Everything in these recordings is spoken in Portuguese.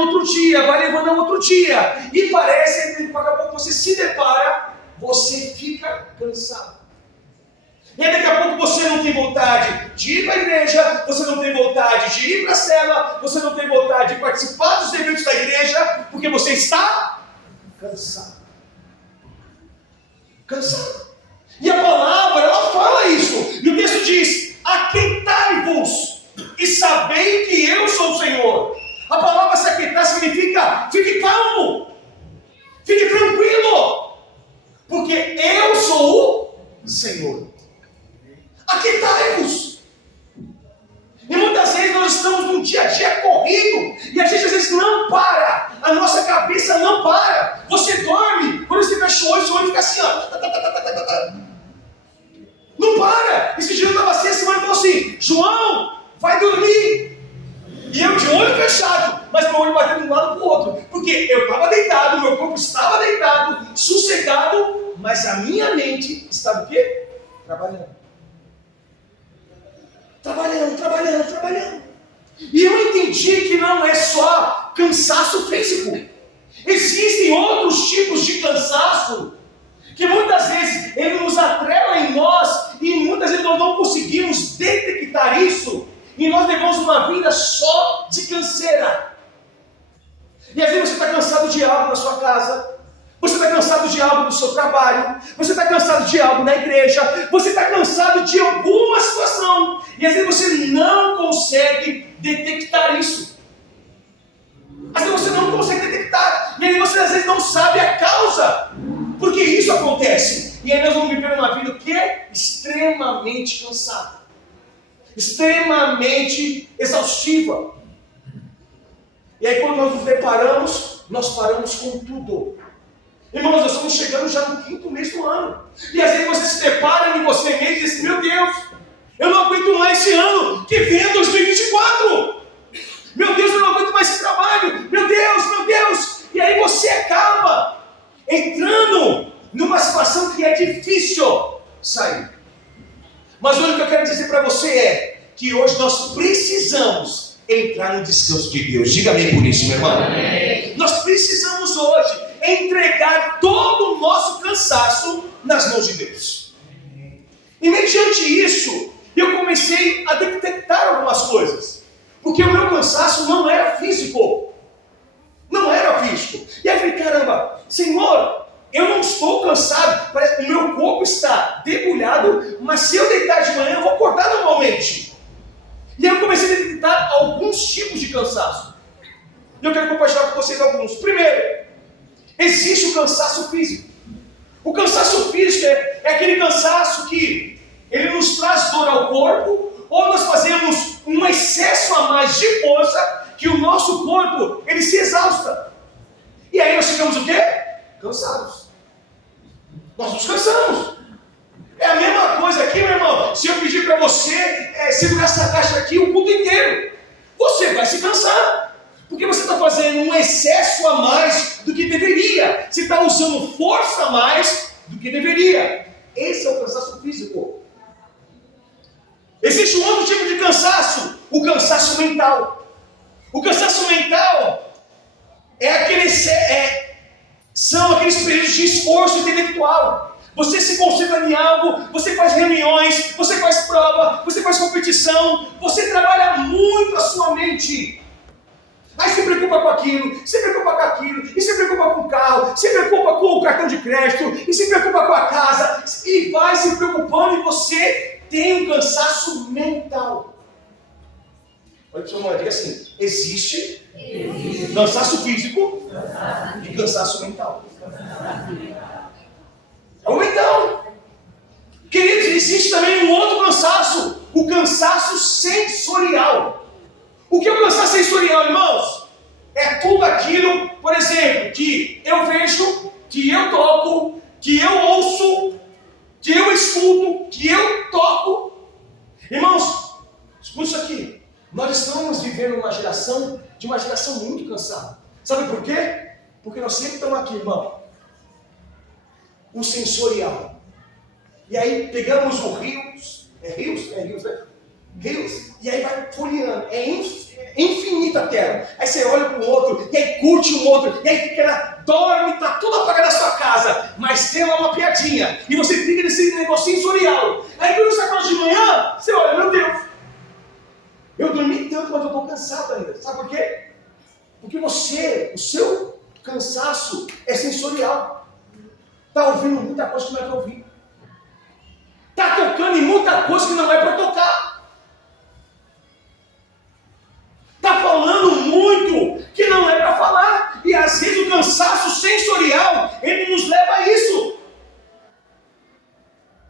ao outro dia, vai levando ao outro dia. E parece que daqui a pouco você se depara, você fica cansado. E aí daqui a pouco você não tem vontade de ir para a igreja, você não tem vontade de ir para a cela, você não tem vontade de participar dos eventos da igreja, porque você está cansado. Cansado. E a palavra, ela fala isso. E o texto diz: aquietai-vos e sabei que eu sou o Senhor. A palavra se aquietar significa fique calmo, fique tranquilo, porque eu sou o Senhor. Aquietai-vos. E muitas vezes nós estamos num dia a dia corrido e a gente às vezes não para, a nossa cabeça não para. Você dorme, quando você fecha o olho, seu olho fica assim, ó. Não para. Esse dia eu estava assim, a semana falou assim: João, vai dormir. E eu de olho fechado, mas meu olho batendo de um lado para o outro, porque eu estava deitado, meu corpo estava deitado, sossegado, mas a minha mente estava o quê? Trabalhando. E eu entendi que não é só cansaço físico. Existem outros tipos de cansaço que muitas vezes ele nos atrela em nós e muitas vezes nós não conseguimos detectar isso e nós levamos uma vida só de canseira. E às vezes você está cansado de algo na sua casa, você está cansado de algo no seu trabalho, você está cansado de algo na igreja, você está cansado de alguma situação, e às vezes você não consegue detectar isso. Às vezes você não consegue detectar, e aí você às vezes não sabe a causa, porque isso acontece. E aí nós vamos viver uma vida que é extremamente cansada, extremamente exaustiva. E aí quando nós nos deparamos, nós paramos com tudo. Irmãos, nós estamos chegando já no 5º mês do ano. E às vezes você se depara em você mesmo e diz assim: meu Deus, eu não aguento mais esse ano, que vem 2024. Meu Deus, eu não aguento mais esse trabalho. Meu Deus. E aí você acaba entrando numa situação que é difícil sair. Mas hoje o que eu quero dizer para você é que hoje nós precisamos entrar no descanso de Deus. Diga amém por isso, meu irmão. Amém. Nós precisamos hoje entregar todo o nosso cansaço nas mãos de Deus. E mediante isso, eu comecei a detectar algumas coisas. Porque o meu cansaço não era físico. E aí eu falei: caramba, Senhor, eu não estou cansado. O meu corpo está debulhado, mas se eu deitar de manhã, eu vou acordar normalmente. E aí eu comecei a detectar alguns tipos de cansaço. E eu quero compartilhar com vocês alguns. Primeiro, existe o cansaço físico. O cansaço físico é aquele cansaço que ele nos traz dor ao corpo, ou nós fazemos um excesso a mais de força, que o nosso corpo, ele se exausta. E aí nós ficamos o quê? Cansados. Nós nos cansamos. É a mesma coisa aqui, meu irmão. Se eu pedir para você segurar essa caixa aqui o culto inteiro, você vai se cansar. Porque você está fazendo um excesso a mais do que deveria. Você está usando força a mais do que deveria. Esse é o cansaço físico. Existe um outro tipo de cansaço, o cansaço mental. O cansaço mental são aqueles períodos de esforço intelectual. Você se concentra em algo, você faz reuniões, você faz prova, você faz competição, você trabalha muito a sua mente. Aí se preocupa com aquilo, se preocupa com aquilo, e se preocupa com o carro, se preocupa com o cartão de crédito, e se preocupa com a casa, e vai se preocupando, e você tem um cansaço mental. Olha para o seu irmão, diga assim: existe cansaço físico e cansaço mental. É o mental. Queridos, existe também um outro cansaço, o cansaço sensorial. O que é o cansaço sensorial, irmãos? É tudo aquilo, por exemplo, que eu vejo, que eu toco, que eu ouço, que eu escuto, que eu toco. Irmãos, escute isso aqui. Nós estamos vivendo uma geração muito cansada. Sabe por quê? Porque nós sempre estamos aqui, irmão. O sensorial. E aí pegamos o rios, e aí vai folheando. É infinita a terra. Aí você olha para o outro, e curte um outro, e aí fica, dorme, tá tudo apagado na sua casa, mas tem lá uma piadinha, e você fica nesse negócio sensorial. Aí quando você acorda de manhã, você olha, meu Deus, eu dormi tanto, mas eu estou cansado ainda. Sabe por quê? Porque o seu cansaço é sensorial. Está ouvindo muita coisa que não é para ouvir. Está tocando em muita coisa que não é para tocar. Está falando muito que não é para falar. E às vezes o cansaço sensorial, ele nos leva a isso.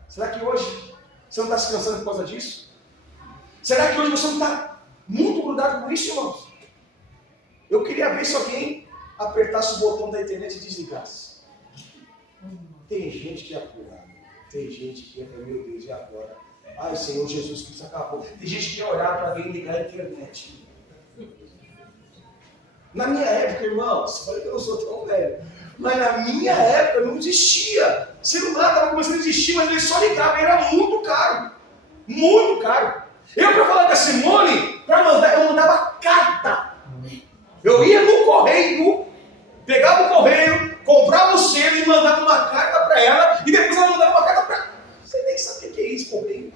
Será que hoje você não está se cansando por causa disso? Será que hoje você não está muito grudado com isso, irmãos? Eu queria ver se alguém apertasse o botão da internet e desligasse. Tem gente que é apurada. Tem gente que é, meu Deus, e agora? Ai, Senhor Jesus, que isso acabou. Tem gente que quer orar para alguém ligar a internet. Na minha época, irmãos, olha que eu não sou tão velho, mas na minha época não existia. Celular estava começando a existir, mas ele só ligava, era muito caro. Muito caro. Eu, para falar com a Simone, eu mandava carta. Eu ia no correio, pegava o correio, comprava o selo e mandava uma carta para ela, e depois ela mandava uma carta para ela. Você nem sabe o que é isso, correio.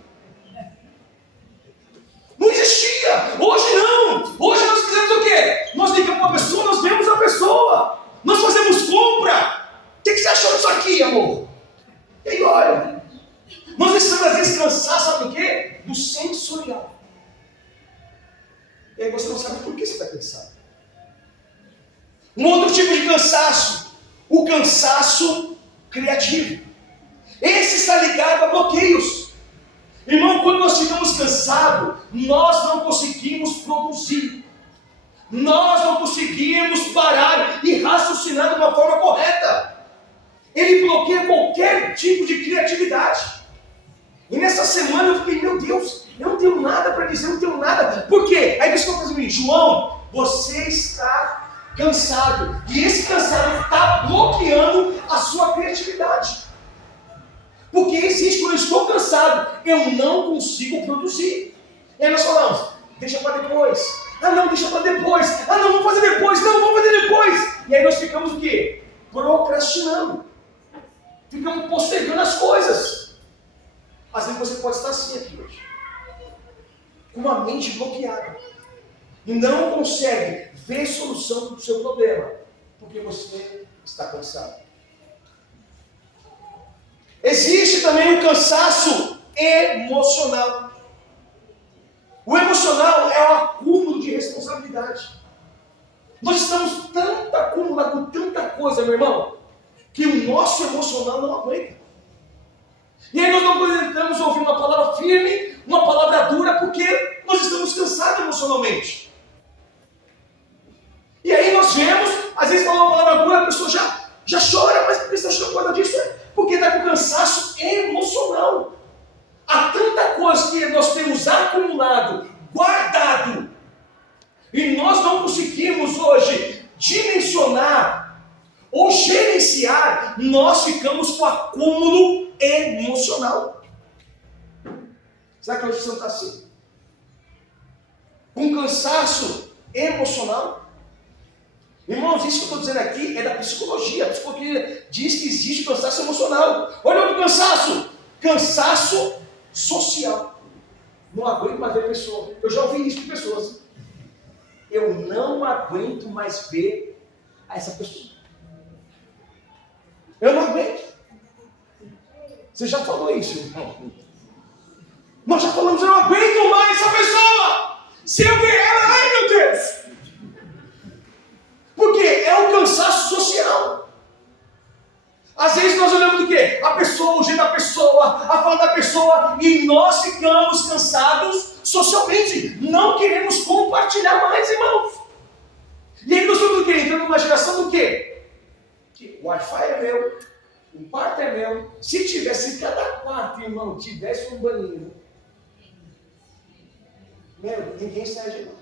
Não existia. Hoje não. Hoje nós fizemos o quê? Nós ligamos para a pessoa, nós vemos a pessoa. Nós fazemos compra. O que você achou disso aqui, amor? E aí, olha. Nós precisamos às vezes cansar, sabe do quê? Do sensorial. E aí você não sabe por que você está cansado. Um outro tipo de cansaço, o cansaço criativo. Esse está ligado a bloqueios. Irmão, quando nós ficamos cansados, nós não conseguimos produzir. Nós não conseguimos parar e raciocinar de uma forma correta. Ele bloqueia qualquer tipo de criatividade. E nessa semana eu fiquei, meu Deus, eu não tenho nada para dizer, eu não tenho nada. Por quê? Aí você falou para mim, João, você está cansado. E esse cansado está bloqueando a sua criatividade. Porque existe, quando eu estou cansado, eu não consigo produzir. E aí nós falamos, deixa para depois. Ah não, deixa para depois. Ah não, vamos fazer depois. Não, vamos fazer depois. E aí nós ficamos o quê? Procrastinando. Ficamos postergando as coisas. Às vezes você pode estar assim aqui hoje. Com uma mente bloqueada. E não consegue ver solução para o seu problema. Porque você está cansado. Existe também o cansaço emocional. O emocional é o acúmulo de responsabilidade. Nós estamos acumulados com tanta coisa, meu irmão, que o nosso emocional não aguenta. E aí nós não podemos ouvir uma palavra firme, uma palavra dura, porque nós estamos cansados emocionalmente. E aí nós vemos, às vezes fala uma palavra dura, a pessoa já chora, mas por que você está chorando por causa disso? Porque está com cansaço emocional. Há tanta coisa que nós temos acumulado, guardado, e nós não conseguimos hoje dimensionar ou gerenciar, nós ficamos com acúmulo emocional. Será que hoje você não está assim? Com cansaço emocional? Irmãos, isso que eu estou dizendo aqui é da psicologia. A psicologia diz que existe cansaço emocional. Olha outro cansaço. Cansaço social. Não aguento mais ver pessoas. Eu já ouvi isso de pessoas. Eu não aguento mais ver essa pessoa. Eu não aguento. Você já falou isso, irmão? Nós já falamos, eu não aguento mais essa pessoa. Se eu ver ela, ai meu Deus. Porque é o cansaço social. Às vezes nós olhamos o quê? A pessoa, o jeito da pessoa, a fala da pessoa, e nós ficamos cansados socialmente. Não queremos compartilhar mais, irmãos. E aí nós estamos o quê? Entrando numa geração do quê? Que o Wi-Fi é meu, o quarto é meu. Se tivesse cada quarto, irmão, tivesse um banheiro, meu, ninguém sai de lá.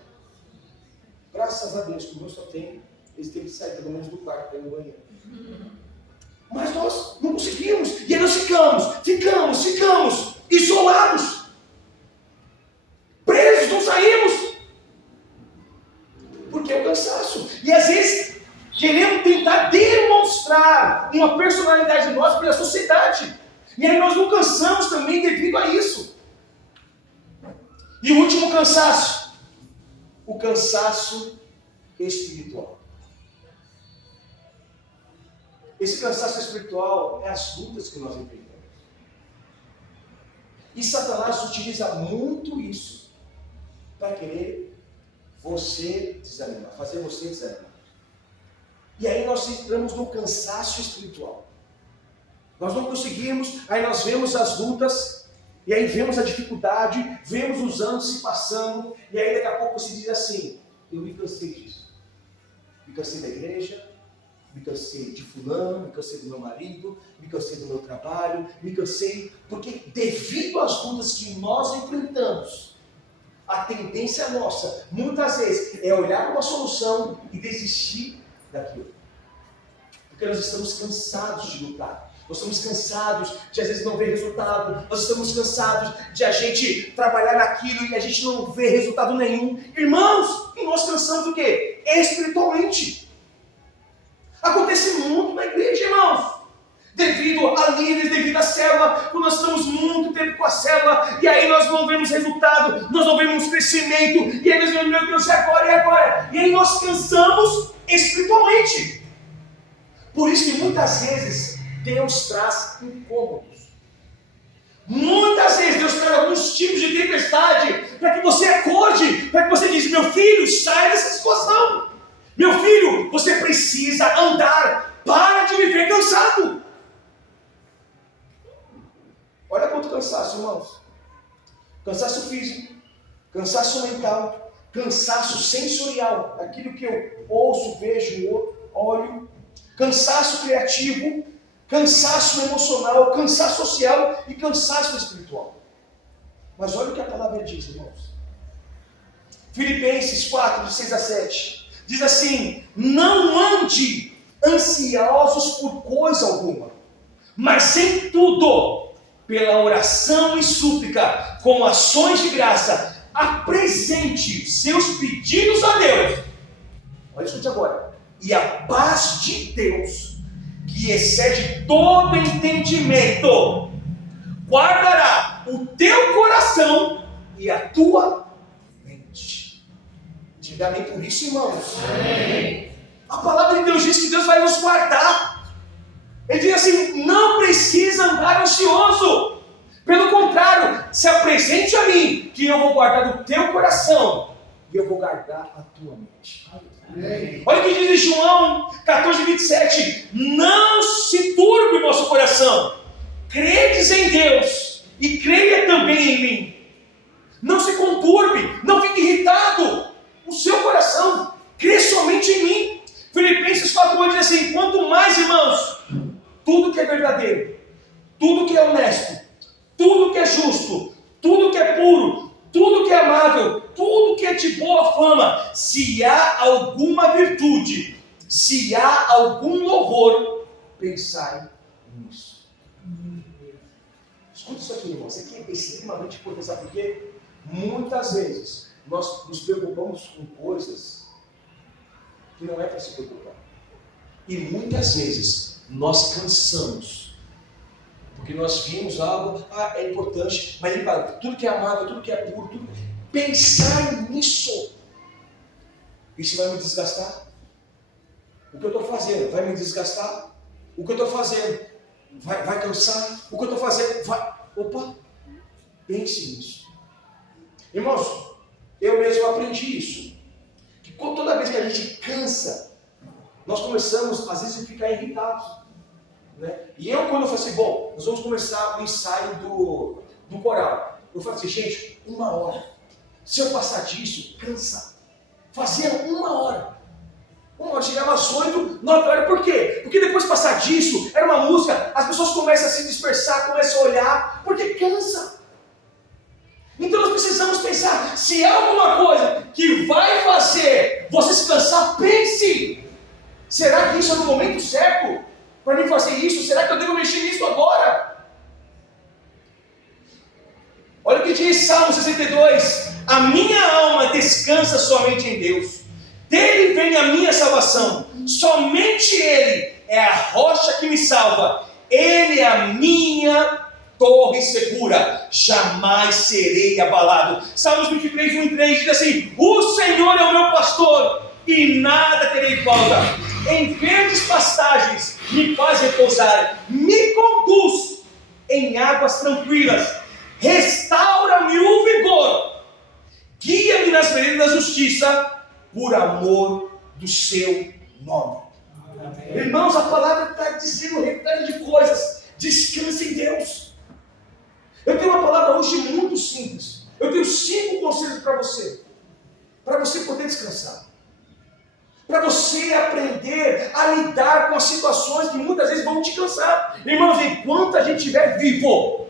Graças a Deus, como eu só tenho, eles têm que sair pelo menos do quarto para ir no banheiro. Mas nós não conseguimos. E aí nós ficamos isolados. Presos, não saímos. Porque é o cansaço. E às vezes queremos tentar demonstrar uma personalidade nossa pela sociedade. E aí nós não cansamos também devido a isso. E o último cansaço, o cansaço espiritual. Esse cansaço espiritual é as lutas que nós enfrentamos. E Satanás utiliza muito isso para querer você desanimar, fazer você desanimar. E aí nós entramos no cansaço espiritual. Nós não conseguimos, aí nós vemos as lutas, e aí vemos a dificuldade, vemos os anos se passando, e aí daqui a pouco se diz assim, eu me cansei disso. Me cansei da igreja, me cansei de fulano, me cansei do meu marido, me cansei do meu trabalho, me cansei, porque devido às lutas que nós enfrentamos, a tendência nossa, muitas vezes, é olhar para uma solução e desistir daquilo. Porque nós estamos cansados de lutar. Nós estamos cansados de às vezes não ver resultado. Nós estamos cansados de a gente trabalhar naquilo e a gente não ver resultado nenhum. Irmãos, e nós cansamos do quê? Espiritualmente. Acontece muito na igreja, irmãos. Devido a líderes, devido à célula, quando nós estamos muito tempo com a célula, e aí nós não vemos resultado, nós não vemos crescimento, e aí nós vemos, meu Deus, e agora, e agora? E aí nós cansamos espiritualmente. Por isso que muitas vezes Deus traz incômodos. Muitas vezes Deus traz alguns tipos de tempestade para que você acorde, para que você diga, meu filho, sai dessa situação. Meu filho, você precisa andar, para de viver cansado. Olha quanto cansaço, irmãos. Cansaço físico, cansaço mental, cansaço sensorial, aquilo que eu ouço, vejo, olho, cansaço criativo, cansaço emocional, cansaço social e cansaço espiritual. Mas olha o que a palavra diz, irmãos. Filipenses 4, de 6 a 7. Diz assim, não ande ansiosos por coisa alguma, mas em tudo, pela oração e súplica, com ações de graça, apresente seus pedidos a Deus. Olha, escute agora. E a paz de Deus, que excede todo entendimento, guardará o teu coração e a tua mente. Diga amém por isso, irmãos. Amém. A palavra de Deus diz que Deus vai nos guardar. Ele diz assim, não precisa andar ansioso. Pelo contrário, se apresente a mim, que eu vou guardar o teu coração e eu vou guardar a tua mente. Amém. Olha o que diz em João 14, 27. Não se turbe o vosso coração. Credes em Deus e creia também em mim. Não se conturbe, não fique irritado. O seu coração, crê somente em mim. Filipenses 4,8 diz assim, quanto mais, irmãos, tudo que é verdadeiro, tudo que é honesto, tudo que é justo, tudo que é puro, tudo que é amável, tudo que é de boa fama, se há alguma virtude, se há algum louvor, pensai nisso. Escuta isso aqui, irmão. Isso aqui é extremamente importante. Sabe por quê? Muitas vezes nós nos preocupamos com coisas que não é para se preocupar. E muitas vezes nós cansamos. Porque nós vimos algo, é importante, mas ele fala, tudo que é amável, tudo que é puro, tudo. Pensar nisso. Isso vai me desgastar? O que eu estou fazendo vai me desgastar? O que eu estou fazendo vai cansar? O que eu estou fazendo vai... Opa, pense nisso. Irmãos, eu mesmo aprendi isso. Que toda vez que a gente cansa, nós começamos, às vezes, a ficar irritados. Né? E eu, quando eu falei assim, bom, nós vamos começar o ensaio do coral. Eu falei assim, gente, 1 hora. Se eu passar disso, cansa. Fazia 1 hora. 1 hora, chegava às 8, 9 horas. Por quê? Porque depois de passar disso, era uma música, as pessoas começam a se dispersar, começam a olhar, porque cansa. Então nós precisamos pensar, se há alguma coisa que vai fazer você se cansar, pense. Será que isso é no momento certo para mim fazer isso? Será que eu devo mexer nisso agora? Olha o que diz Salmo 62. A minha alma descansa somente em Deus. Dele vem a minha salvação. Somente Ele é a rocha que me salva. Ele é a minha torre segura. Jamais serei abalado. Salmos 23, 1 e 3 diz assim: o Senhor é o meu pastor e nada terei falta. Em verdes pastagens me faz repousar. Me conduz em águas tranquilas. Restaura-me o vigor. Guia-me nas veredas da justiça, por amor do seu nome. Amém. Irmãos, a palavra está dizendo repleto de coisas. Descanse em Deus. Eu tenho uma palavra hoje muito simples. Eu tenho 5 conselhos para você poder descansar, para você aprender a lidar com as situações que muitas vezes vão te cansar. Irmãos, enquanto a gente estiver vivo,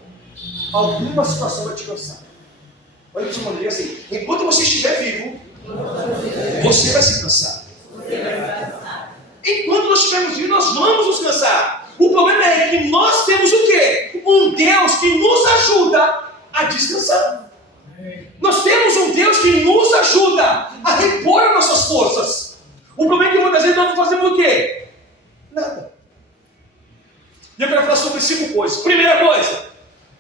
alguma situação vai te cansar. Olha que eu assim: enquanto você estiver vivo, você vai se cansar. Enquanto nós estivermos vivos, nós vamos nos cansar. O problema é que nós temos o quê? Um Deus que nos ajuda a descansar. Nós temos um Deus que nos ajuda a repor as nossas forças. O problema é que muitas vezes nós não fazemos o quê? Nada. E eu quero falar sobre 5 coisas. Primeira coisa: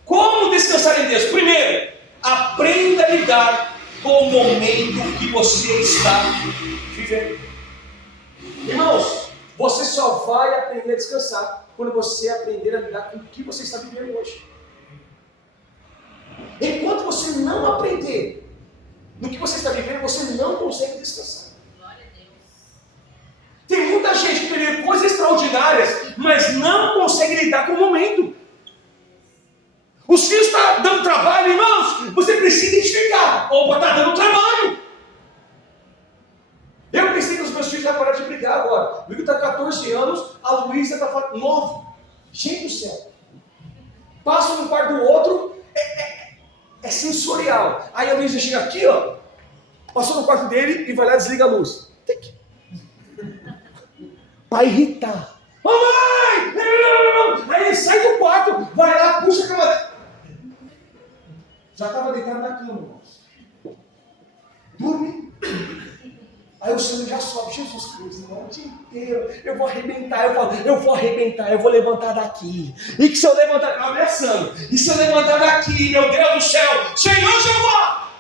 como descansar em Deus? Primeiro, aprenda a lidar com o momento que você está vivendo. Irmãos, você só vai aprender a descansar quando você aprender a lidar com o que você está vivendo hoje. Enquanto você não aprender no que você está vivendo, você não consegue descansar. Tem muita gente que tem coisas extraordinárias, mas não consegue lidar com o momento. Os filhos estão dando trabalho, irmãos. Você precisa identificar: opa, está dando trabalho. Eu pensei que os meus filhos já pararam de brigar agora. O Igor está 14 anos, a Luísa está 9. Gente do céu. Passam um quarto do outro, é sensorial. Aí a Luísa chega aqui, ó, passou no quarto dele e vai lá e desliga a luz. Para irritar. Mamãe! Aí ele sai do quarto, vai lá, puxa a cama. Já estava deitado na cama, irmãos. Dorme. Aí o sangue já sobe. Jesus Cristo, irmão, o dia inteiro. Eu vou arrebentar. Eu falo, eu vou arrebentar, eu vou levantar daqui. E que se eu levantar, eu ameaçando. E se eu levantar daqui, meu Deus do céu, Senhor Jeová!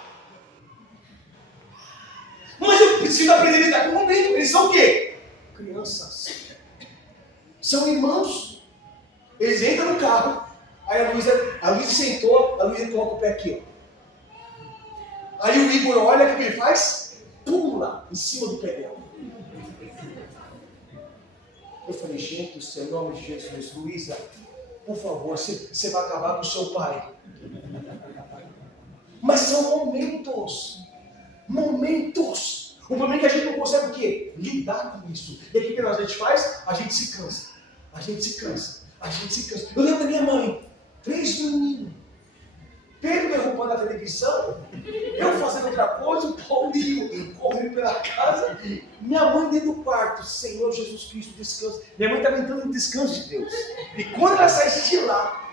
Mas eu preciso aprender a lidar com o momento. Eles são o quê? Crianças. São irmãos. Eles entram no carro. Aí a Luísa sentou, a Luísa coloca o pé aqui, ó. Aí o Igor olha, o que ele faz? Pula em cima do pé dela. Eu falei: gente do céu, em nome de Jesus, Luísa, por favor, você vai acabar com o seu pai. Mas são momentos. O problema é que a gente não consegue o quê? Lidar com isso. E aí o que a gente faz? A gente se cansa. Eu lembro da minha mãe, 3 meninos. Pedro derrubando a televisão, eu fazendo outra coisa, o Paulinho correndo pela casa, minha mãe dentro do quarto. Senhor Jesus Cristo, descansa. Minha mãe estava entrando no descanso de Deus. E quando ela saísse de lá,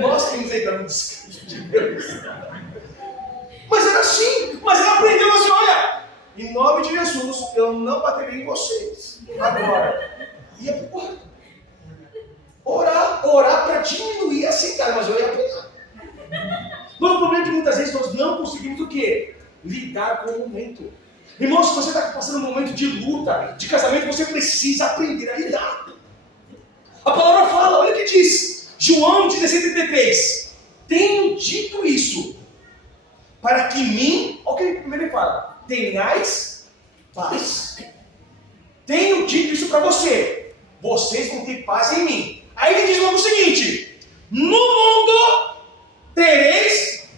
nós temos entrado no descanso de Deus. Mas era assim. Mas ela aprendeu assim: olha, em nome de Jesus, eu não baterei em vocês. Agora, ia para o quarto. Orar para diminuir a sentada, mas eu ia apanhar. Mas o problema é que muitas vezes nós não conseguimos o quê? Lidar com o momento. Irmão, se você está passando um momento de luta, de casamento, você precisa aprender a lidar. A palavra fala, olha o que diz. João 16:33. Tenho dito isso, para que em mim, olha o que primeiro ele fala, tenhais paz. Tenho dito isso para você. Vocês vão ter paz em mim. Aí ele diz logo o seguinte: no mundo tereis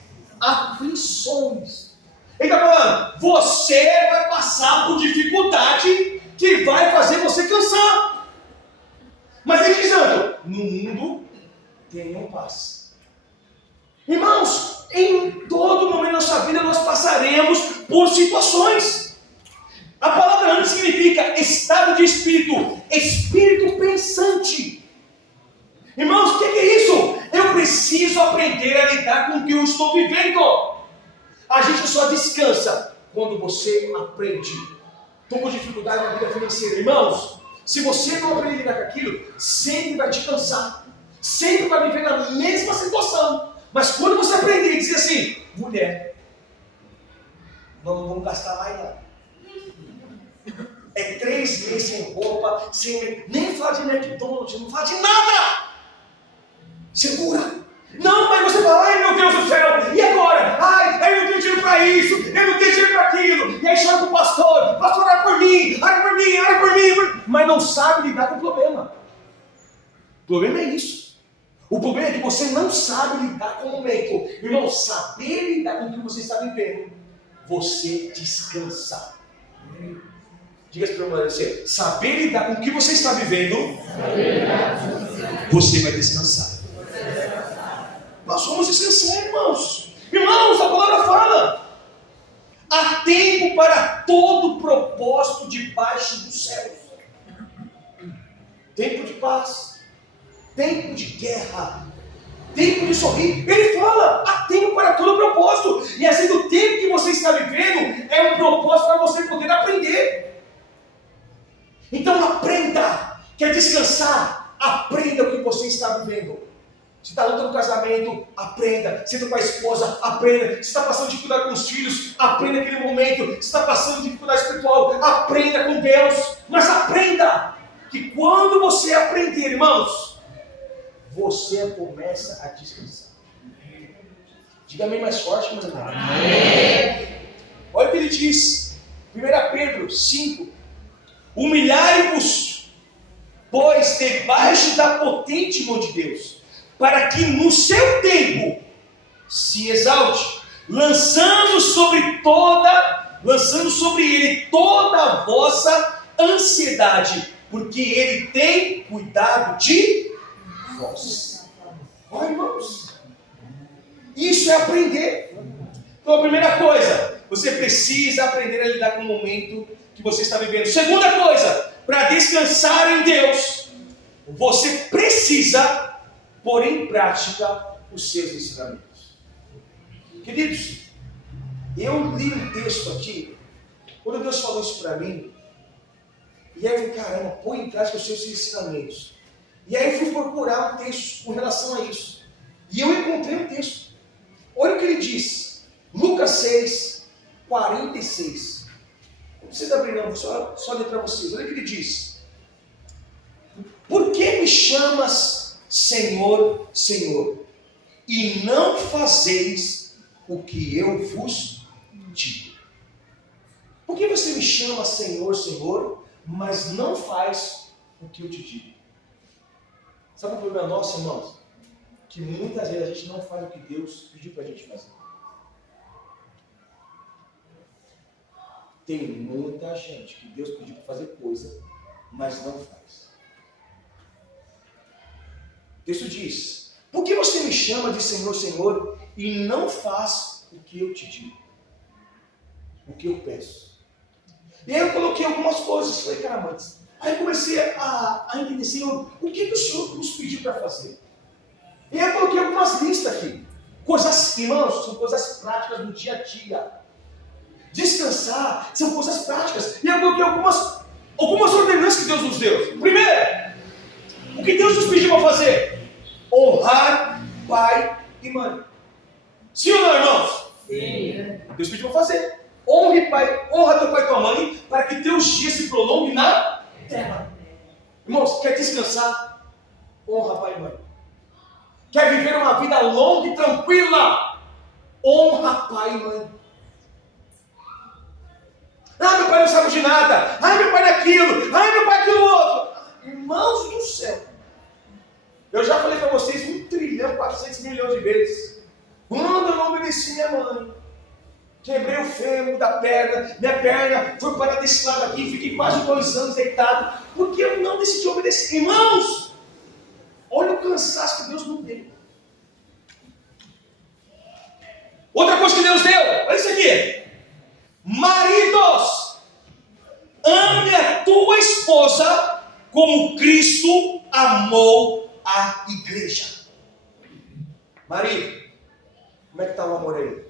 aflições. Ele está falando, você vai passar por dificuldade que vai fazer você cansar. Mas ele diz, no mundo tenham paz. Irmãos, em todo momento da nossa vida nós passaremos por situações. A palavra ânimo significa estado de espírito, espírito pensante. Irmãos, o que é isso? Eu preciso aprender a lidar com o que eu estou vivendo. A gente só descansa quando você aprende estou com dificuldade na vida financeira. Irmãos, se você não aprender a lidar com aquilo, sempre vai te cansar. Sempre vai viver na mesma situação. Mas quando você aprender e dizer assim, mulher, não vamos gastar mais nada. É 3 meses sem roupa, nem falar de McDonald's, não fala de nada. Segura. Não, mas você fala, ai meu Deus do céu, e agora? Ai, eu não tenho dinheiro para isso, eu não tenho dinheiro para aquilo. E aí chora para o pastor, ora por mim, ora por mim, ora por mim. Mas não sabe lidar com o problema. O problema é isso. O problema é que você não sabe lidar com o momento. Irmão, saber lidar com o que você está vivendo, você descansa. Diga para o irmão, saber lidar com o que você está vivendo, você vai descansar. Nós vamos descansar, irmãos. Irmãos, a palavra fala: há tempo para todo propósito debaixo dos céus. Tempo de paz, tempo de guerra, tempo de sorrir. Ele fala, há tempo para todo propósito. E assim, o tempo que você está vivendo é um propósito para você poder aprender. Então aprenda. Quer descansar? Aprenda o que você está vivendo. Se está lutando no casamento, aprenda. Se está com a esposa, aprenda. Se está passando dificuldade com os filhos, aprenda aquele momento. Se está passando dificuldade espiritual, aprenda com Deus. Mas aprenda que quando você aprender, irmãos, você começa a descansar. Diga amém mais forte, meu irmão. Amém. Olha o que ele diz. 1 Pedro 5. Humilhai-vos, pois, debaixo da potente mão de Deus, para que no seu tempo se exalte, lançando sobre ele toda a vossa ansiedade, porque ele tem cuidado de vós. Olha, irmãos, isso é aprender. Então a primeira coisa, você precisa aprender a lidar com o momento que você está vivendo. Segunda coisa, para descansar em Deus, você precisa pôr em prática os seus ensinamentos. Queridos, eu li um texto aqui, quando Deus falou isso para mim, e aí eu falei, caramba, põe em prática os seus ensinamentos. E aí eu fui procurar um texto com relação a isso. E eu encontrei um texto. Olha o que ele diz, Lucas 6, 46. Não precisa abrir não, só ler para vocês. Olha o que ele diz. Por que me chamas Senhor, Senhor, e não fazeis o que eu vos digo? Por que você me chama Senhor, Senhor, mas não faz o que eu te digo? Sabe o problema nosso, irmãos? Que muitas vezes a gente não faz o que Deus pediu para a gente fazer. Tem muita gente que Deus pediu para fazer coisa, mas não faz. O texto diz, por que você me chama de Senhor, Senhor, e não faz o que eu te digo? O que eu peço? E aí eu coloquei algumas coisas, falei, caramba, aí eu comecei a entender, Senhor, o que o Senhor nos pediu para fazer? E aí eu coloquei algumas listas aqui. Coisas, irmãos, são coisas práticas do dia a dia. Descansar são coisas práticas. E eu coloquei algumas ordenanças que Deus nos deu. Primeiro, o que Deus nos pediu para fazer? Honrar pai e mãe. Sim ou não, irmãos? Sim. Deus pediu para fazer. Honra teu pai e tua mãe, para que teus dias se prolonguem na terra. Irmãos, quer descansar? Honra pai e mãe. Quer viver uma vida longa e tranquila? Honra pai e mãe. Ah, meu pai não sabe de nada. Ah, meu pai daquilo. Ah, meu pai aquilo outro. Irmãos do céu. Eu já falei para vocês 1.400.000.000 de vezes. Quando eu não obedeci minha mãe, quebrei o fêmur da perna, minha perna foi parar desse lado aqui, fiquei quase 2 anos deitado, porque eu não decidi obedecer. Irmãos, olha o cansaço que Deus nos deu. Outra coisa que Deus deu, olha isso aqui. Maridos, ame a tua esposa como Cristo amou a igreja. Marido, como é que está o amor aí?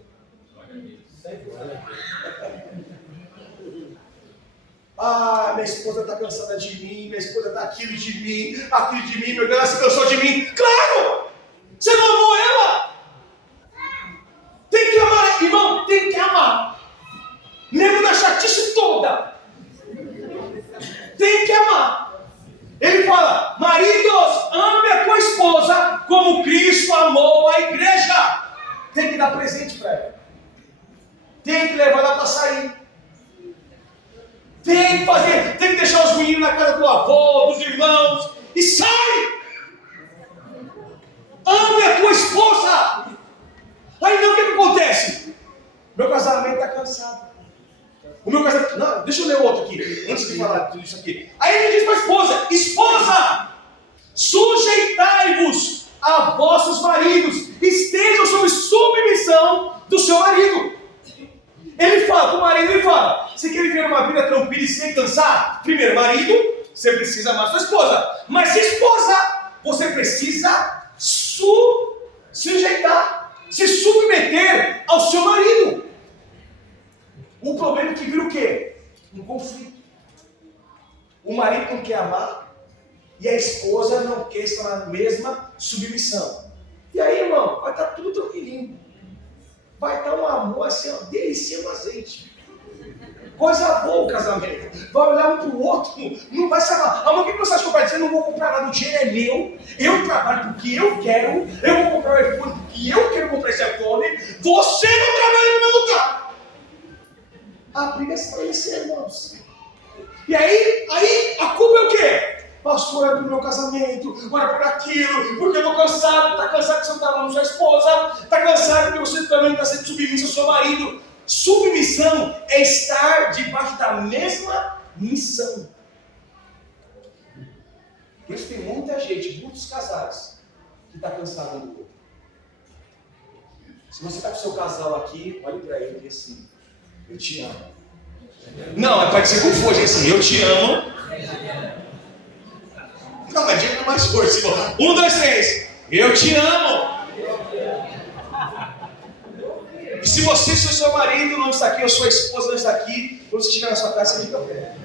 Ah, minha esposa está cansada de mim, minha esposa está aquilo de mim, meu Deus, ela se cansou de mim. Claro! Você não amou ela? Tem que amar, irmão, tem que amar. Mesmo na chatice toda. Tem que amar. Ele fala, maridos, ame a tua esposa como Cristo amou a igreja. Tem que dar presente para ela. Tem que levar ela para sair. Tem que fazer, tem que deixar os meninos na casa do avô, dos irmãos. E sai! Ame a tua esposa. Aí não, o que acontece? Meu casamento está cansado. O meu casamento... Não, deixa eu ler outro aqui, antes de falar tudo isso aqui. Aí ele diz para a esposa, esposa, sujeitai-vos a vossos maridos, estejam sob submissão do seu marido. Ele fala, para o marido, ele fala, você quer viver uma vida tranquila e sem cansar? Primeiro, marido, você precisa amar sua esposa. Mas esposa, você precisa sujeitar, se submeter ao seu marido. O problema é que vira o quê? Um conflito. O marido não quer amar e a esposa não quer estar na mesma submissão. E aí, irmão, vai estar tudo tranquilinho. Vai estar um amor assim, ó, delícia no azeite. Coisa boa o casamento. Vai olhar um para o outro, não vai se amar. Amor, o que você acha que eu vou dizer? Eu não vou comprar nada, o dinheiro é meu. Eu trabalho porque eu quero. Eu vou comprar o iPhone porque eu quero comprar esse iPhone. Você não trabalha no meu lugar. A briga é estabelecer, irmãos. E aí a culpa é o quê? Pastor, é pro meu casamento, ora por aquilo, porque eu estou cansado. Está cansado que você não está amando sua esposa, está cansado porque você também está sendo submisso ao seu marido. Submissão é estar debaixo da mesma missão. Por isso tem muita gente, muitos casais, que está cansado um do outro. Se você está com o seu casal aqui, olhe para ele e diz assim, eu te amo. Não, pode ser como for, assim, eu te amo. Não, mas diga com mais força, irmão. 1, 2, 3. Eu te amo. E se o seu marido não está aqui, ou sua esposa não está aqui, quando você chegar na sua casa, você diga para ela.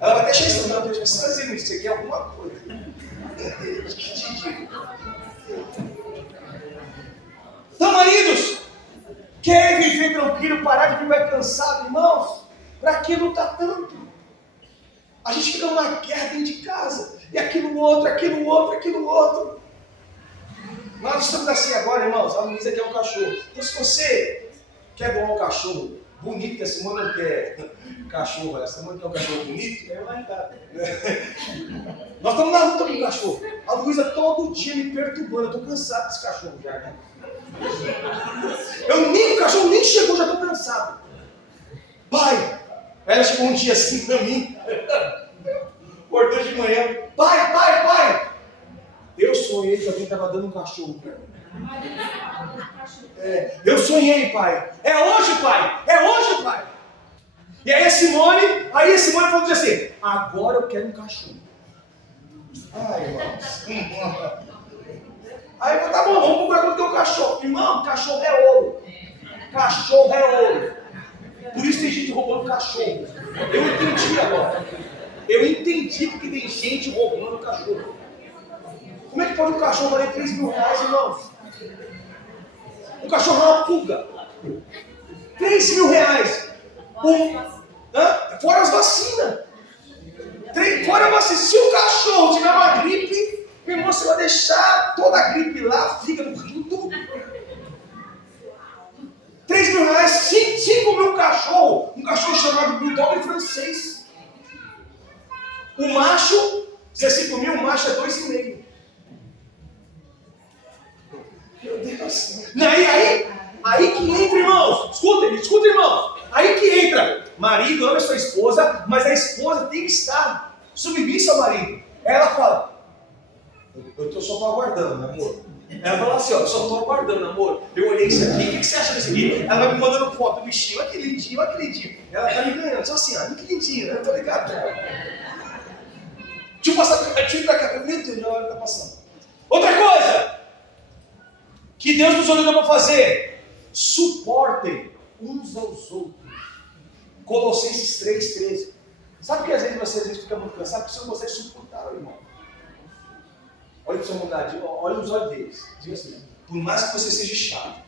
Ela vai deixar isso, não, você está dizendo isso, você quer alguma coisa. Então, maridos, quer viver tranquilo, parar de viver cansado, irmãos? Para que lutar tanto? A gente fica numa guerra dentro de casa. E aquilo outro. Nós estamos assim agora, irmãos. A Luísa quer um cachorro. Então, se você quer doar um cachorro bonito, que a Simone não quer cachorro, a Simone quer um cachorro bonito, é lá em casa. Nós estamos na luta com o cachorro. A Luísa todo dia me perturbando. Eu estou cansado desse cachorro já, né? O cachorro nem chegou, já estou cansado. Pai, ela chegou um dia assim para mim, acordou de manhã, pai, eu sonhei que alguém estava dando um cachorro para mim. Eu sonhei, pai. É hoje, pai. E aí a Simone falou assim, agora eu quero um cachorro. Ai, irmãos. Aí eu falei, tá bom, vamos comprar quando tem um cachorro. Irmão, cachorro é ouro. Por isso tem gente roubando cachorro. Eu entendi agora. Eu entendi porque tem gente roubando cachorro. Como é que pode um cachorro valer 3 mil reais, irmãos? Um cachorro é uma pulga. 3 mil reais. Fora as vacinas. Fora a vacina. Se o cachorro tiver uma gripe, meu irmão, você vai deixar toda a gripe lá, fica no rio, tudo. 3 mil reais, 5 mil um cachorro chamado Bulldog francês. O macho, 5 mil, o macho é 2,5. Meu Deus. Aí que entra, irmãos. Escuta, irmãos. Aí que entra. Marido ama sua esposa, mas a esposa tem que estar submissa ao marido. Ela fala, eu estou só aguardando, amor. Ela fala assim, eu só estou aguardando, amor. Eu olhei isso aqui, o que você acha disso aqui? Ela vai me mandando foto do bichinho, olha que lindinho. Ela tá me ganhando, só assim, olha que lindinho, né? Eu tô ligado. Deixa eu passar o cartinho pra cá, meu Deus, a hora tá passando. Outra coisa que Deus nos ordenou para fazer: suportem uns aos outros. Colossenses 3,13. Sabe que às vezes fica muito cansado? Porque você não consegue suportar o irmão. Olha para o seu irmão, olha nos olhos deles. Diga assim, por mais que você seja chato,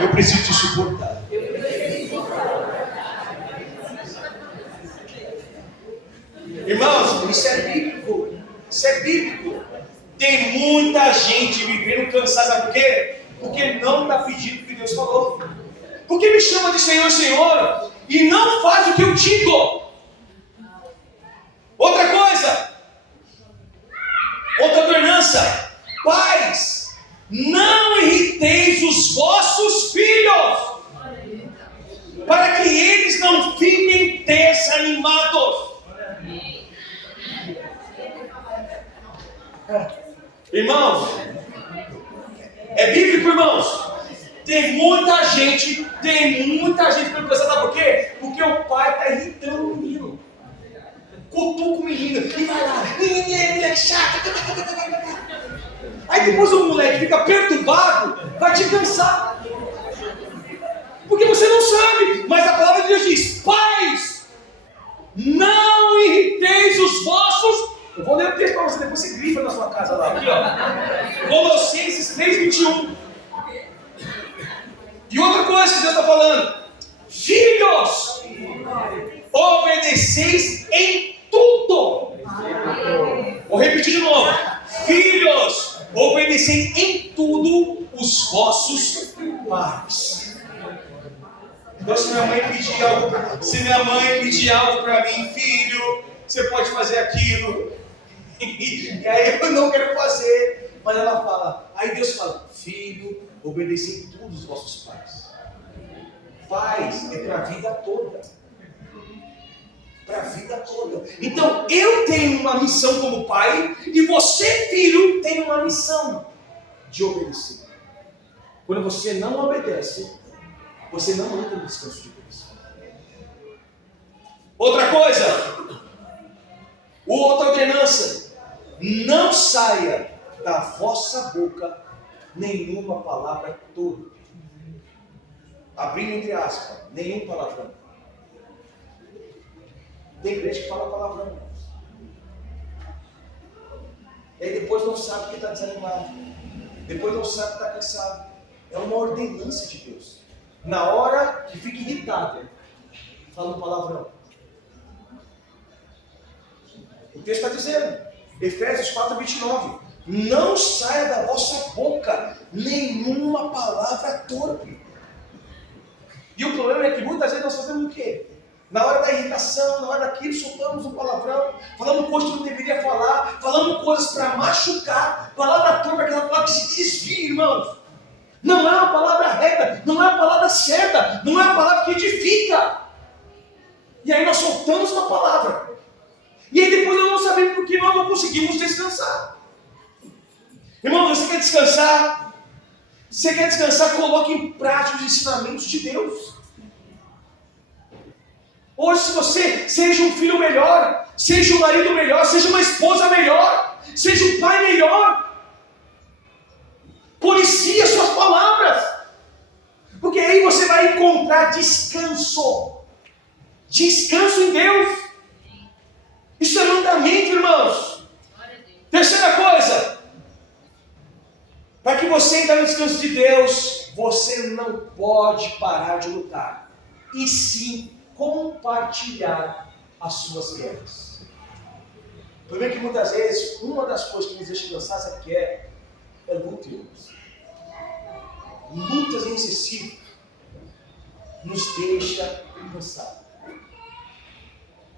eu preciso te suportar. Irmãos, isso é bíblico. Isso é bíblico. Tem muita gente vivendo cansada. Sabe por quê? Porque não está pedindo o que Deus falou. Porque me chama de Senhor, Senhor, e não faz o que eu digo. Outra coisa. Outra ordenança. Pais, não irriteis os vossos filhos, para que eles não fiquem desanimados. Irmãos, é bíblico, irmãos. Tem muita gente ficando cansada. Sabe por quê? Porque o pai está irritando o menino. Cutuca o menino e vai lá, moleque chato. Aí depois o moleque fica perturbado, vai te cansar. Porque você não sabe, mas a palavra de Deus diz: pais, não irriteis os vossos. Eu vou ler o texto para você, depois você grifa na sua casa lá. Aqui, ó. Colossenses 3:21. E outra coisa que Deus está falando: filhos, obedeceis em tudo. Vou repetir de novo: filhos, obedecei em tudo os vossos pais. Então, se minha mãe pedir algo para mim, filho, você pode fazer aquilo. E aí eu não quero fazer, mas ela fala. Aí Deus fala: filho, obedecei em tudo os vossos pais. Pais é para a vida toda. Para a vida toda. Então eu tenho uma missão como pai, e você, filho, tem uma missão de obedecer. Quando você não obedece, você não entra no descanso de Deus. Outra coisa, outra ordenança: não saia da vossa boca nenhuma palavra torpe. Abrindo entre aspas, nenhum palavrão. Tem igreja que fala palavrão, irmãos. E aí depois não sabe porque está desanimado. Depois não sabe que está cansado. É uma ordenança de Deus. Na hora que fica irritado, fala um palavrão. O texto está dizendo, Efésios 4:29, não saia da vossa boca nenhuma palavra torpe. E o problema é que muitas vezes nós fazemos o quê? Na hora da irritação, na hora daquilo, soltamos um palavrão, falando coisas que não deveria falar, falando coisas para machucar. Palavra torpe é aquela palavra que se desvia, irmãos. Não é uma palavra reta, não é uma palavra certa, não é uma palavra que edifica. E aí nós soltamos uma palavra. E aí depois nós não sabemos por que nós não conseguimos descansar. Irmão, você quer descansar? Você quer descansar? Coloque em prática os ensinamentos de Deus. Hoje, se você seja um filho melhor, seja um marido melhor, seja uma esposa melhor, seja um pai melhor, policie as suas palavras, porque aí você vai encontrar descanso. Descanso em Deus. Isso é mandamento, irmãos. Terceira coisa, para que você entre no descanso de Deus, você não pode parar de lutar, e sim compartilhar as suas guerras. O problema é que muitas vezes, uma das coisas que nos deixa cansados, sabe o que é? É luta, irmãos. Lutas excessivas nos deixa cansados.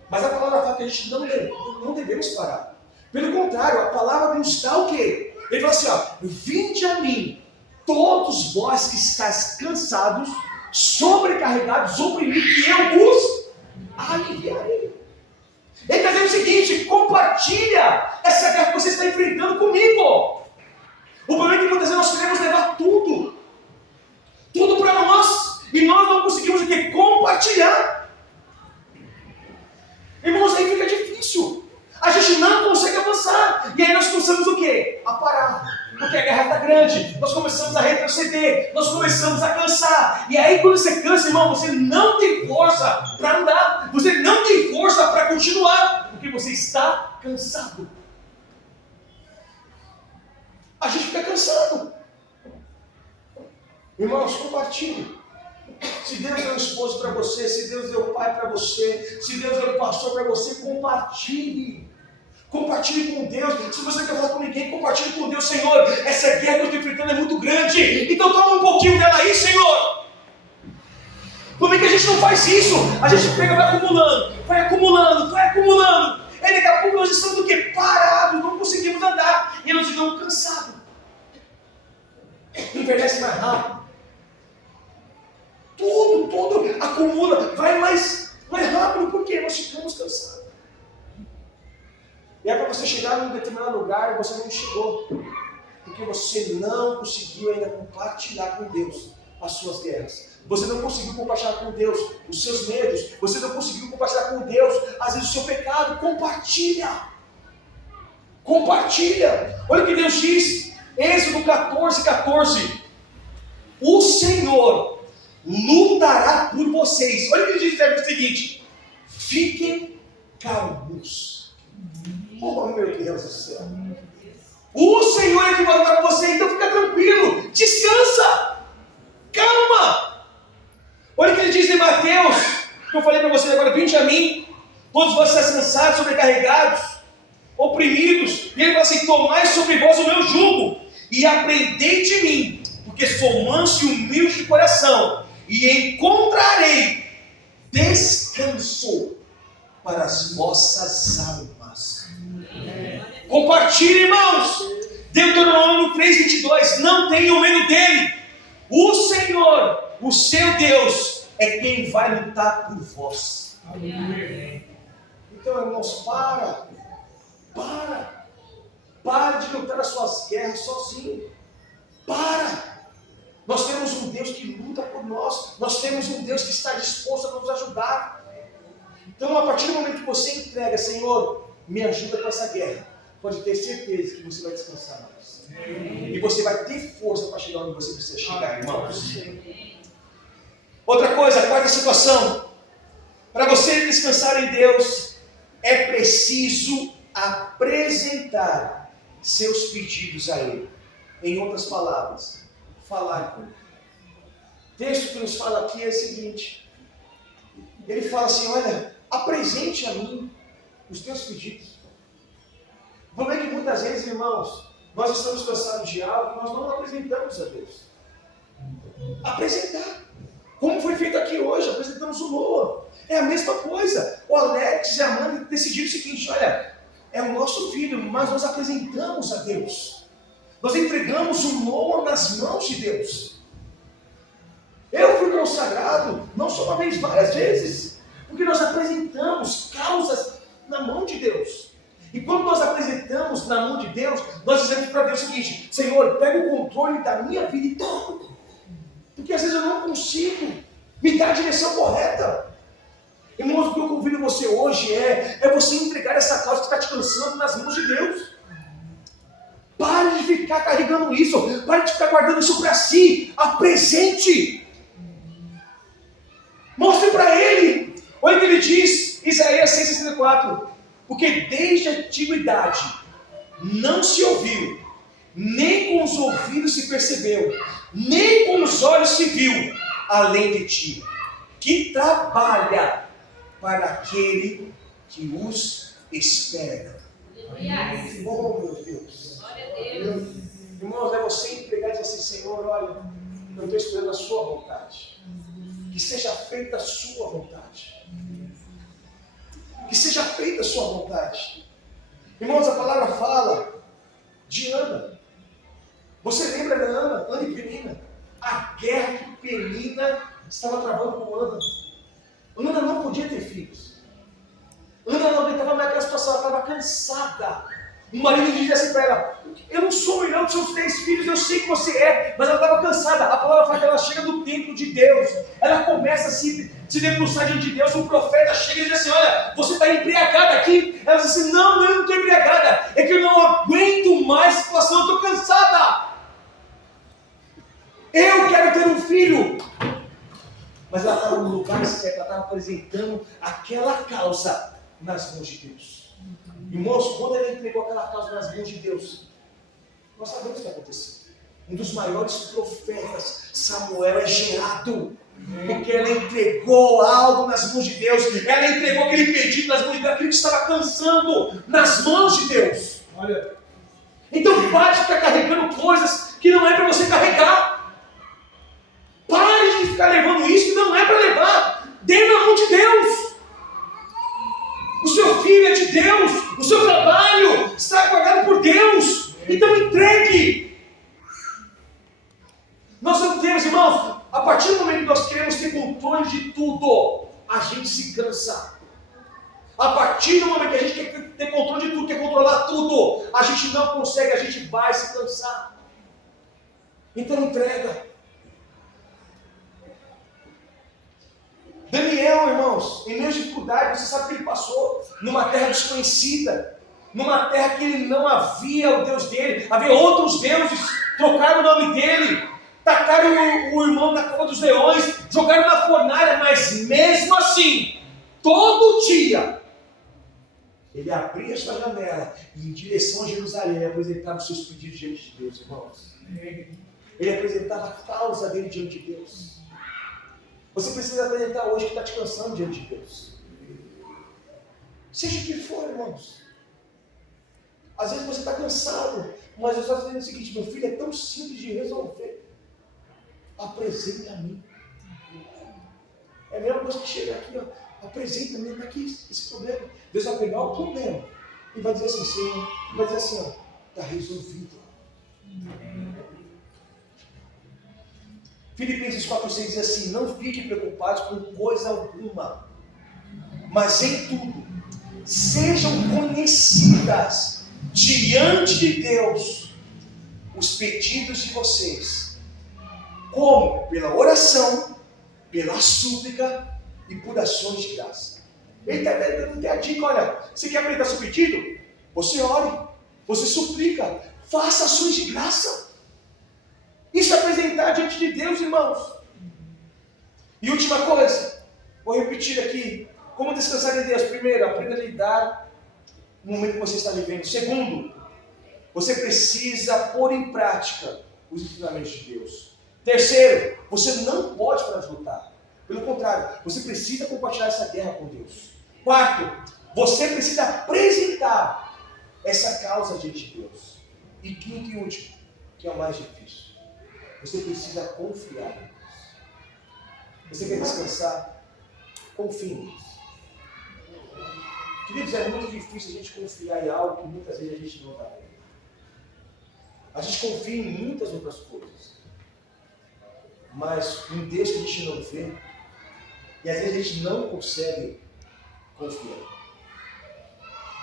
Mas a palavra fala que a gente não devemos parar. Pelo contrário, a palavra nos dá o quê? Ele fala assim, ó: vinde a mim, todos vós que estáis cansados, sobrecarregados, oprimidos, e eu vos aliviarei. Ele está dizendo o seguinte: compartilha essa guerra que você está enfrentando comigo. O problema é que muitas vezes nós queremos levar tudo para nós, e nós não conseguimos o quê? Compartilhar. Irmãos, aí fica difícil. A gente não consegue avançar. E aí nós começamos o quê? A parar. porque a guerra está grande, nós começamos a retroceder, nós começamos a cansar. E aí quando você cansa, irmão, você não tem força para andar, você não tem força para continuar, porque você está cansado. A gente fica cansado. Irmãos, compartilhe. Se Deus deu um esposo para você, se Deus deu pai para você, se Deus deu um pastor para você, compartilhe. Compartilhe com Deus. Se você não quer falar com ninguém, compartilhe com Deus. Senhor, essa guerra que eu estou enfrentando é muito grande, então toma um pouquinho dela aí, Senhor. Como é que a gente não faz isso? A gente pega, vai acumulando, vai acumulando, vai acumulando. Aí daqui a pouco nós estamos do quê? Parados, não conseguimos andar. E nós ficamos cansados. Envelhece mais rápido. Tudo acumula, vai mais rápido, porque nós ficamos cansados. E é para você chegar num determinado lugar e você não chegou, porque você não conseguiu ainda compartilhar com Deus as suas guerras. Você não conseguiu compartilhar com Deus os seus medos. Você não conseguiu compartilhar com Deus, às vezes, o seu pecado. Compartilha. Compartilha. Olha o que Deus diz. Êxodo 14. O Senhor lutará por vocês. Olha o que ele diz no seguinte: fiquem calmos. Oh, meu Deus do céu. O Senhor é que vai lutar por você, então fica tranquilo. Descansa. Calma. Olha o que ele diz em Mateus, que eu falei para vocês agora: vinde a mim, todos vocês cansados, sobrecarregados, oprimidos. E ele fala assim: tomai sobre vós o meu jugo e aprendei de mim, porque sou manso e humilde de coração, e encontrarei descanso para as vossas almas. Compartilhe, irmãos. Deuteronômio 3:22. Não tenham medo dele. O Senhor, o seu Deus, é quem vai lutar por vós. Então, irmãos, para de lutar as suas guerras sozinho. Nós temos um Deus que luta por nós. Nós temos um Deus que está disposto a nos ajudar. Então, a partir do momento que você entrega: Senhor, me ajuda com essa guerra, pode ter certeza que você vai descansar mais. E você vai ter força para chegar onde você precisa chegar, irmãos. Outra coisa, a quarta situação. Para você descansar em Deus, é preciso apresentar seus pedidos a Ele. Em outras palavras, falar com Ele. O texto que nos fala aqui é o seguinte: ele fala assim: olha, apresente a mim os teus pedidos. O problema é que muitas vezes, irmãos, nós estamos cansados de algo e nós não apresentamos a Deus. Apresentar. Como foi feito aqui hoje, apresentamos o Noah. É a mesma coisa. O Alex e a Amanda decidiram o seguinte: olha, é o nosso filho, mas nós apresentamos a Deus. Nós entregamos o Noah nas mãos de Deus. Eu fui consagrado, não só uma vez, várias vezes, porque nós apresentamos causas na mão de Deus. E quando nós apresentamos na mão de Deus, nós dizemos para Deus o seguinte: Senhor, pega o controle da minha vida e toma. Porque às vezes eu não consigo me dar a direção correta. Irmãos, o que eu convido você hoje é você entregar essa causa que está te cansando nas mãos de Deus. Pare de ficar carregando isso, pare de ficar guardando isso para si. Apresente. Mostre para Ele. Olha o que Ele diz, Isaías 6,64. Porque desde a antiguidade não se ouviu, nem com os ouvidos se percebeu, nem com os olhos se viu, além de ti, que trabalha para aquele que os espera. Oh, meu Deus. Irmãos, é você entregar e dizer assim: Senhor, olha, eu estou esperando a sua vontade. Que seja feita a sua vontade. Que seja feita a sua vontade. Irmãos, a palavra fala de Ana. Você lembra da Ana? Ana e Penina. A guerra que Penina estava travando com Ana. Ana não podia ter filhos. Ana não aguentava mais aquela situação, ela estava cansada. O marido diz assim para ela: eu não sou melhor que seus 10 filhos, eu sei que você é, mas ela estava cansada. A palavra fala que ela chega do templo de Deus, ela começa a se debruçar diante de Deus. O profeta chega e diz assim: olha, você está embriagada aqui. Ela diz assim: não, eu não estou embriagada, é que eu não aguento mais a situação, eu estou cansada. Eu quero ter um filho. Mas ela estava no lugar certo, ela estava apresentando aquela causa nas mãos de Deus. Irmãos, quando ela entregou aquela causa nas mãos de Deus, nós sabemos o que aconteceu. Um dos maiores profetas, Samuel, é gerado, porque ela entregou algo nas mãos de Deus. Ela entregou aquele pedido nas mãos de Deus, aquilo que estava cansando nas mãos de Deus. Olha. Então pare de ficar carregando coisas que não é para você carregar. Pare de ficar levando isso que não é para levar. Dê na mão de Deus. O seu filho é de Deus. O seu trabalho está pagado por Deus. Então entregue. Nós não temos, irmãos, a partir do momento que nós queremos ter controle de tudo, a gente se cansa. A partir do momento que a gente quer ter controle de tudo, quer controlar tudo, a gente não consegue, a gente vai se cansar. Então entrega. Daniel, irmãos, em meio de dificuldade, você sabe que ele passou numa terra desconhecida, numa terra que ele não havia o Deus dele, havia outros deuses, trocaram o nome dele, tacaram o irmão na cova dos leões, jogaram na fornalha, mas mesmo assim, todo dia, ele abria a sua janela e em direção a Jerusalém, ele apresentava os seus pedidos diante de Deus, irmãos. Ele apresentava a causa dele diante de Deus. Você precisa apresentar hoje que está te cansando diante de Deus. Seja o que for, irmãos. Às vezes você está cansado, mas eu estou dizendo o seguinte: meu filho, é tão simples de resolver. Apresenta a mim. É a mesma coisa que chegar aqui, ó. Apresenta a mim, está aqui esse problema. Deus vai pegar o problema e vai dizer assim: Senhor, vai dizer assim, ó, está resolvido. Filipenses 4,6 diz assim: não fiquem preocupados com coisa alguma, mas em tudo sejam conhecidas diante de Deus os pedidos de vocês, como pela oração, pela súplica e por ações de graça. Ele está dando a dica: olha, você quer apresentar seu pedido? Você ore, você suplica, faça ações de graça. Isso é apresentar diante de Deus, irmãos. E última coisa, vou repetir aqui: como descansar em Deus? Primeiro, aprenda a lidar no momento que você está vivendo. Segundo, você precisa pôr em prática os ensinamentos de Deus. Terceiro, você não pode parar de lutar. Pelo contrário, você precisa compartilhar essa guerra com Deus. Quarto, você precisa apresentar essa causa diante de Deus. E quinto e último, que é o mais difícil, você precisa confiar em Deus. Você quer descansar? Confie em Deus. Queridos, é muito difícil a gente confiar em algo que muitas vezes a gente não está vendo. A gente confia em muitas outras coisas, mas um Deus que a gente não vê, e às vezes a gente não consegue confiar.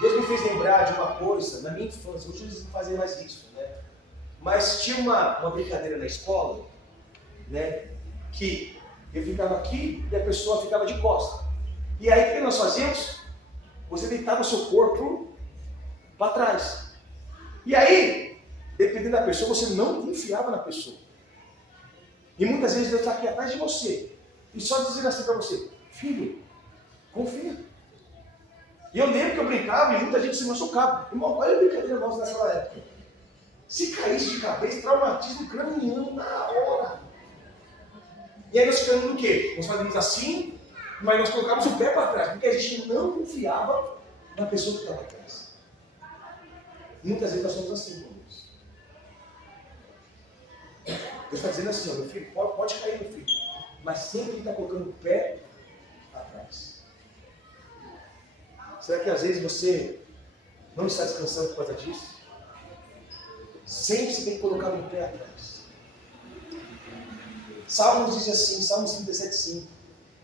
Deus me fez lembrar de uma coisa na minha infância. Hoje eles não fazem mais isso, né? Mas tinha uma brincadeira na escola, né? Que eu ficava aqui e a pessoa ficava de costas. E aí o que nós fazíamos? Você deitava o seu corpo para trás. E aí, dependendo da pessoa, você não confiava na pessoa. E muitas vezes Deus está aqui atrás de você e só dizendo assim para você: filho, confia. E eu lembro que eu brincava e muita gente se machucava. Irmão, olha a brincadeira nossa naquela época. Se caísse de cabeça, traumatismo craniano na hora. E aí nós ficamos no quê? Nós fazíamos assim, mas nós colocávamos o pé para trás, porque a gente não confiava na pessoa que estava atrás. Muitas vezes nós somos assim com Deus. Deus está dizendo assim: ó, meu filho, pode cair, meu filho, mas sempre ele está colocando o pé atrás. Será que às vezes você não está descansando por causa disso? Sempre você tem que colocar o pé atrás. Salmos diz assim, Salmos 37,5: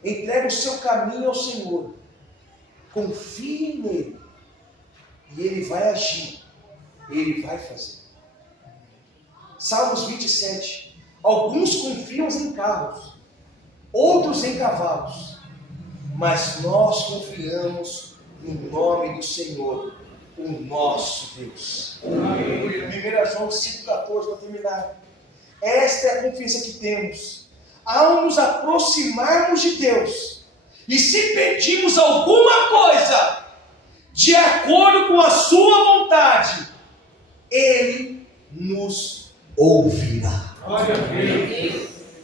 entrega o seu caminho ao Senhor, confie nele, e ele vai agir, Ele vai fazer. Salmos 27. Alguns confiam em carros, outros em cavalos, mas nós confiamos no nome do Senhor, o nosso Deus. 1 João 5,14 para terminar. Esta é a confiança que temos ao nos aproximarmos de Deus. E se pedirmos alguma coisa de acordo com a sua vontade, Ele nos ouvirá.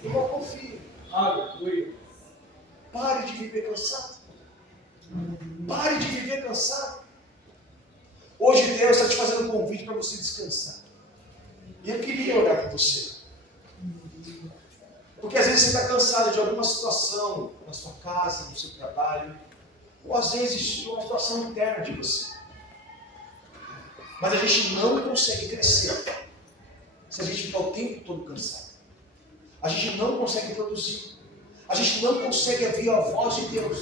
Irmão, confia. Pare de viver cansado. Pare de viver cansado. Hoje Deus está te fazendo um convite para você descansar. E eu queria orar por você. Porque às vezes você está cansado de alguma situação na sua casa, no seu trabalho, ou às vezes de uma situação interna de você. Mas a gente não consegue crescer se a gente ficar o tempo todo cansado. A gente não consegue produzir. A gente não consegue ouvir a voz de Deus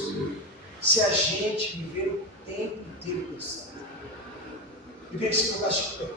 se a gente viver o tempo inteiro cansado. Eu queria que você colocasse de pé.